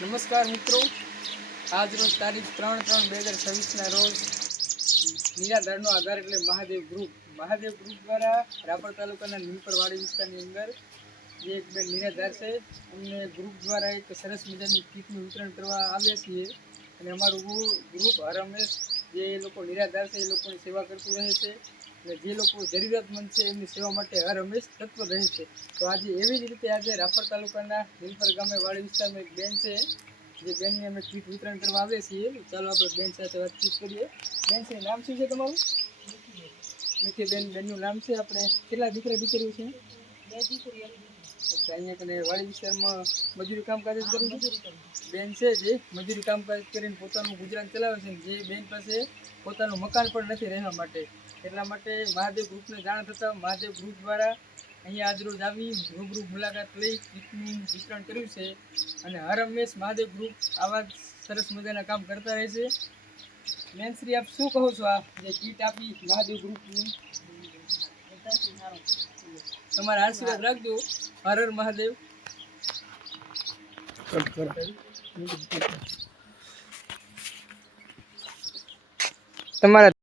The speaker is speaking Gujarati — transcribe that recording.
નમસ્કાર મિત્રો, આજ રોજ તારીખ 3/3/2026ના રોજ નિરાધારનો આધાર એટલે મહાદેવ ગ્રુપ દ્વારા રાપર તાલુકાના નીલપરવાડી વિસ્તારની અંદર જે એક બેન નિરાધાર છે અમને ગ્રુપ દ્વારા એક સરસ મજાની કીટનું વિતરણ કરવા આવ્યા છીએ. અને અમારું ગ્રુપ હર હંમેશ જે લોકો નિરાધાર છે એ લોકોની સેવા કરતું રહે છે અને જે લોકો જરૂરિયાતમંદ છે એમની સેવા માટે હર હંમેશ તત્પર રહે છે. તો આજે એવી જ રીતે આજે રાપર તાલુકાના નીલપર ગામે વાડી વિસ્તારમાં એક બેન છે, જે બેનને અમે કીટ વિતરણ કરવા આવીએ છીએ. ચાલો આપણે બેન સાથે વાતચીત કરીએ. બેન છે, નામ શું છે તમારું? મીઠીબેન. બેનનું નામ છે. આપણે કેટલા દીકરા દીકરીઓ છે? 2 દીકરીઓ. અચ્છા, અહીંયા કને વાડી વિસ્તારમાં મજૂરી કામકાજ જ કરું છું. બેન છે જે મજૂરી કામકાજ કરીને પોતાનું ગુજરાન ચલાવે છે. જે બેન પાસે પોતાનું મકાન પણ નથી રહેવા માટે, એટલા માટે મહાદેવ ગ્રુપને જાણ થતાં મહાદેવ ગ્રુપ દ્વારા અહીંયા આજરોજ આવી રૂબરૂ મુલાકાત લઈ કીટનું વિતરણ કર્યું છે. અને હર હંમેશ મહાદેવ ગ્રુપ આવા સરસ મજાના કામ કરતા રહે છે. બેન શ્રી, આપ શું કહો છો? આ જે કીટ આપી મહાદેવ ગ્રુપની, તમારા આશીર્વાદ રાખજો. હર હર મહાદેવ. તમારા